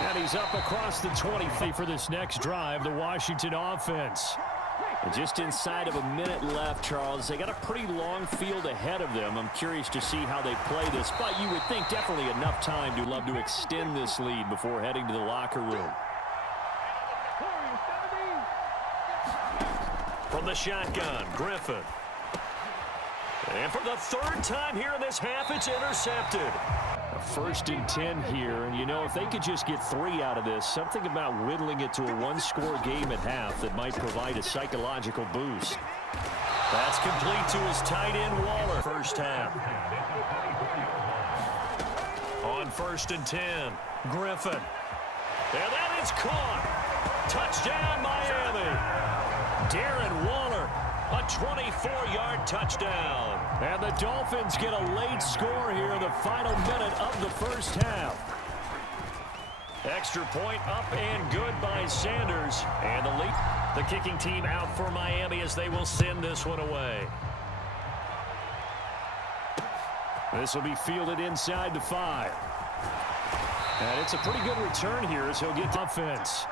And he's up across the 20 for this next drive, the Washington offense. And just inside of a minute left, Charles. They got a pretty long field ahead of them. I'm curious to see how they play this, but you would think definitely enough time to love to extend this lead before heading to the locker room. From the shotgun, Griffin. And for the third time here in this half, it's intercepted. A 1st and 10 here, and you know, if they could just get 3 out of this, something about whittling it to a one-score game at half that might provide a psychological boost. That's complete to his tight end, Waller. First half. On 1st and 10, Griffin. And that is caught. Touchdown, Miami. Darren Waller, a 24-yard touchdown. And the Dolphins get a late score here in the final minute of the first half. Extra point up and good by Sanders. And the kicking team out for Miami as they will send this one away. This will be fielded inside the 5. And it's a pretty good return here as he'll get offense.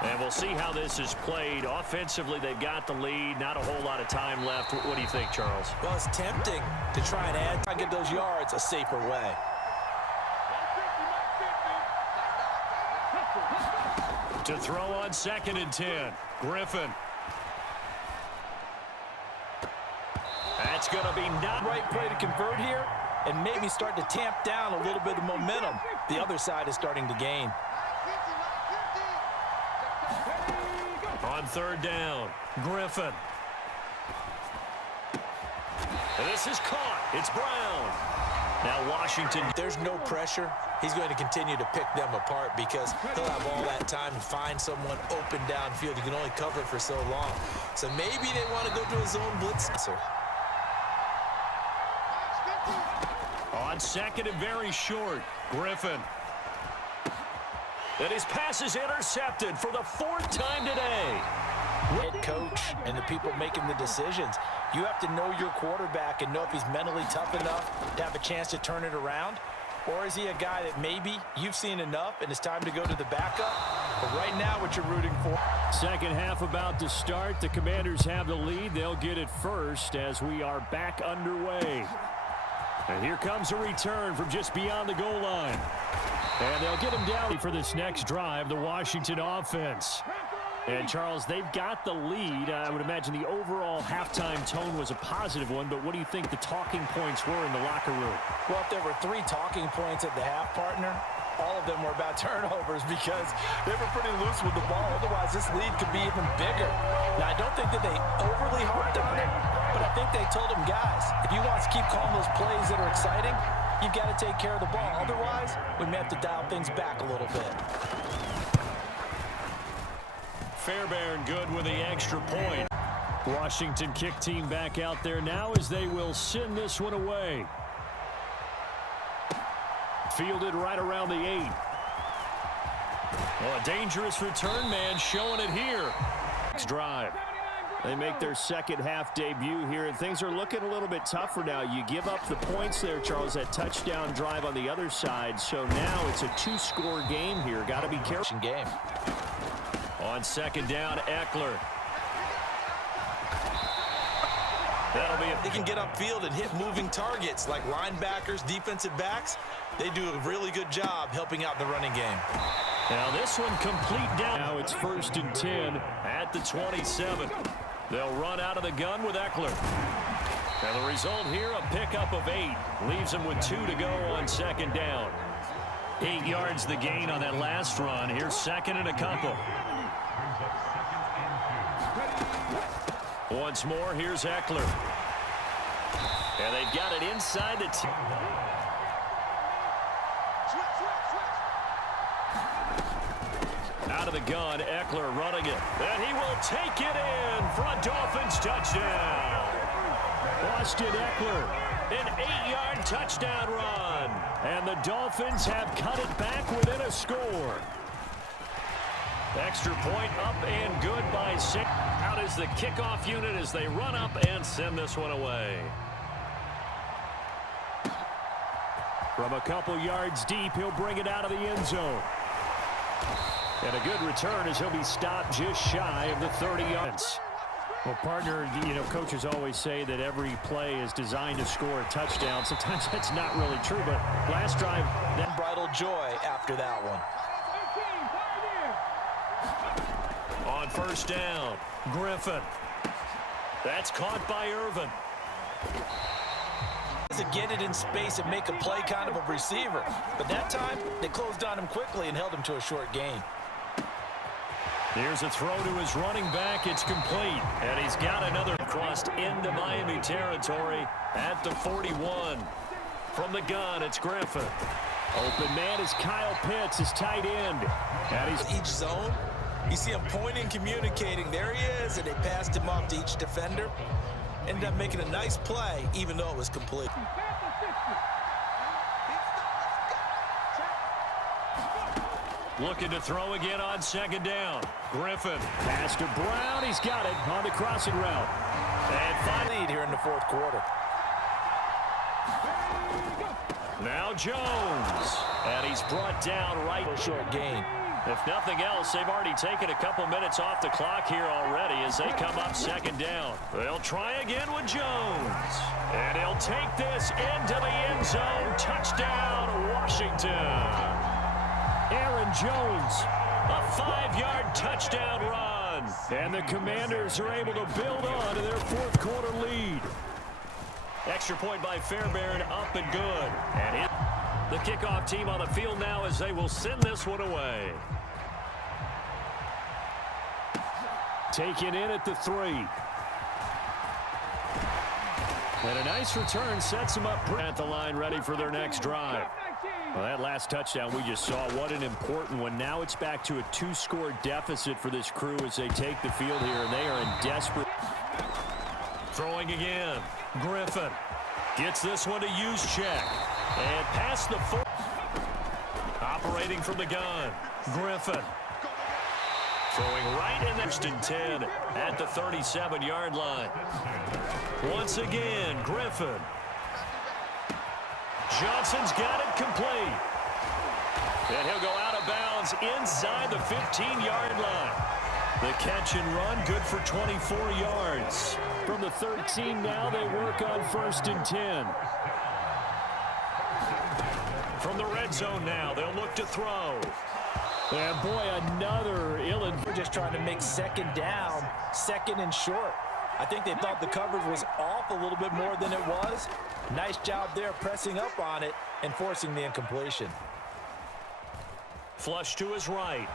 And we'll see how this is played. Offensively, they've got the lead. Not a whole lot of time left. What do you think, Charles? Well, it's tempting to try and get those yards a safer way. To throw on 2nd and 10, Griffin. That's going to be not right play to convert here and maybe start to tamp down a little bit of momentum. The other side is starting to gain. On 3rd down, Griffin. And this is caught. It's Brown. Now Washington. There's no pressure. He's going to continue to pick them apart because he'll have all that time to find someone open downfield. He can only cover for so long. So maybe they want to go to a zone blitz. On 2nd and very short, Griffin. And his pass is intercepted for the 4th time today. Head coach and the people making the decisions. You have to know your quarterback and know if he's mentally tough enough to have a chance to turn it around. Or is he a guy that maybe you've seen enough and it's time to go to the backup? But right now, what you're rooting for. Second half about to start. The Commanders have the lead. They'll get it first as we are back underway. And here comes a return from just beyond the goal line. And they'll get him down for this next drive, the Washington offense. And, Charles, they've got the lead. I would imagine the overall halftime tone was a positive one, but what do you think the talking points were in the locker room? Well, if there were 3 talking points at the half, partner, all of them were about turnovers because they were pretty loose with the ball. Otherwise, this lead could be even bigger. Now, I don't think that they overly harped on it, but I think they told them, guys, if you want to keep calling those plays that are exciting, you've got to take care of the ball. Otherwise, we may have to dial things back a little bit. Fairbairn good with the extra point. Washington kick team back out there now as they will send this one away. Fielded right around the 8. Well, a dangerous return man showing it here. Next drive. They make their second half debut here, and things are looking a little bit tougher now. You give up the points there, Charles, that touchdown drive on the other side. So now it's a 2-score game here. Got to be careful. Game. On 2nd down, Eckler. That'll be They can get upfield and hit moving targets like linebackers, defensive backs. They do a really good job helping out the running game. Now this one complete down. Now it's 1st and 10 at the 27. They'll run out of the gun with Eckler. And the result here, a pickup of 8. Leaves them with 2 to go on 2nd down. 8 yards the gain on that last run. Here's 2nd and a couple. Once more, here's Eckler. And they've got it inside the 10. Out of the gun, Eckler running it. And he will take it in for a Dolphins touchdown. Austin Eckler, an 8-yard touchdown run. And the Dolphins have cut it back within a score. Extra point up and good by 6. Out is the kickoff unit as they run up and send this one away. From a couple yards deep, he'll bring it out of the end zone. And a good return as he'll be stopped just shy of the 30 yards. Well, partner, you know, coaches always say that every play is designed to score a touchdown. Sometimes that's not really true, but last drive, that unbridled joy after that one. On first down, Griffin. That's caught by Irvin. To get it in space and make a play, kind of a receiver. But that time, they closed on him quickly and held him to a short gain. Here's a throw to his running back. It's complete. And he's got another crossed into Miami territory at the 41. From the gun, it's Griffin. Open man is Kyle Pitts, his tight end. And he's each zone. You see him pointing, communicating. There he is, and they passed him off to each defender. Ended up making a nice play, even though it was complete. Looking to throw again on second down. Griffin. Pass to Brown. He's got it on the crossing route. And finally here in the fourth quarter. Now Jones. And he's brought down right. Short gain. If nothing else, they've already taken a couple minutes off the clock here already as they come up second down. They'll try again with Jones. And he'll take this into the end zone. Touchdown, Washington. Aaron Jones, a 5-yard touchdown run. And the Commanders are able to build on to their fourth quarter lead. Extra point by Fairbairn, up and good. And the kickoff team on the field now as they will send this one away. Taken in at the 3. And a nice return sets them up at the line, ready for their next drive. Well, that last touchdown we just saw, what an important one. Now it's back to a 2-score deficit for this crew as they take the field here, and they are in desperate. Throwing again. Griffin gets this one to use check. And past the 4. Operating from the gun. Griffin. Throwing right in there. 10 at the 37-yard line. Once again, Griffin. Johnson's got it complete. And he'll go out of bounds inside the 15-yard line. The catch and run, good for 24 yards. From the 13 now, they work on 1st and 10. From the red zone now, they'll look to throw. And boy, another We're just trying to make second down, second and short. I think they thought the coverage was off a little bit more than it was. Nice job there pressing up on it and forcing the incompletion. Flush to his right.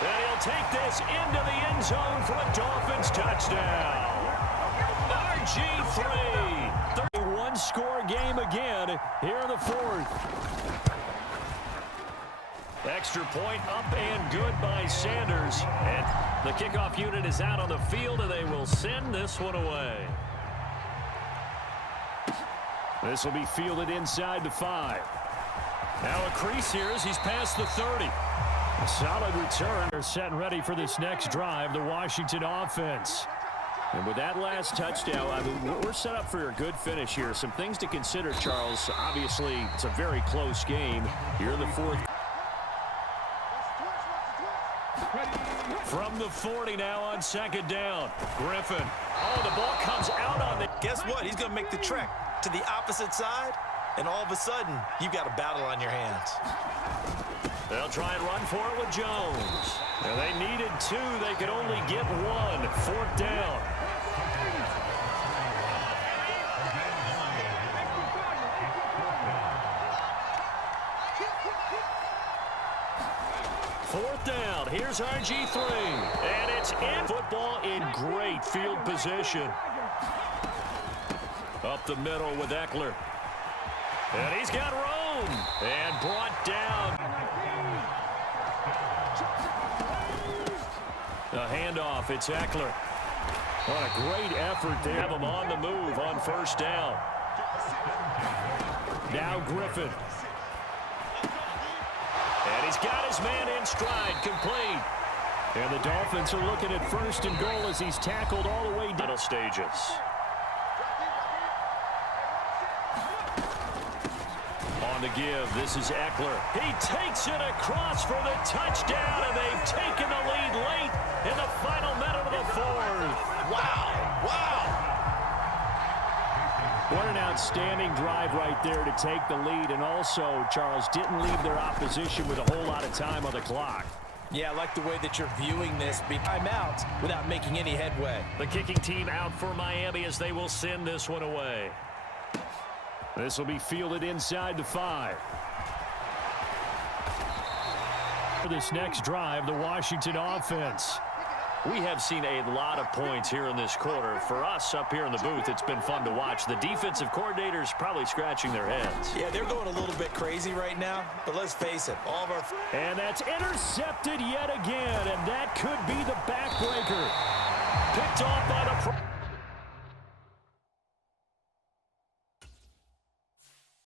And he'll take this into the end zone for a Dolphins touchdown. RG3. 31-score game again here in the fourth. Extra point up and good by Sanders. And the kickoff unit is out on the field, and they will send this one away. This will be fielded inside the 5. Now a crease here as he's past the 30. A solid return. They're set and ready for this next drive, the Washington offense. And with that last touchdown, I mean, we're set up for a good finish here. Some things to consider, Charles. Obviously, it's a very close game. Here in the fourth. From the 40 now on second down. Griffin. Oh, the ball comes out on the. Guess what? He's going to make the trek to the opposite side, and all of a sudden, you've got a battle on your hands. They'll try and run for it with Jones. And they needed 2. They could only get 1. Fourth down. Fourth down. Here's RG3. And it's in. Football in great field position. Up the middle with Eckler. And he's got room. And brought down. A handoff. It's Eckler. What a great effort there. Have him on the move on first down. Now Griffin. And he's got his man in stride, complete. And the Dolphins are looking at 1st and goal as he's tackled all the way down. Middle stages. On the give. This is Eckler. He takes it across for the touchdown, and they've taken the lead late in the final minute of the fourth. Wow. Wow. What an outstanding drive right there to take the lead, and also, Charles, didn't leave their opposition with a whole lot of time on the clock. Yeah, I like the way that you're viewing this. I'm out without making any headway. The kicking team out for Miami as they will send this one away. This will be fielded inside the 5. For this next drive, the Washington offense. We have seen a lot of points here in this quarter. For us up here in the booth, it's been fun to watch. The defensive coordinators probably scratching their heads. Yeah, they're going a little bit crazy right now, but let's face it, all of our... And that's intercepted yet again, and that could be the backbreaker. Picked off by the...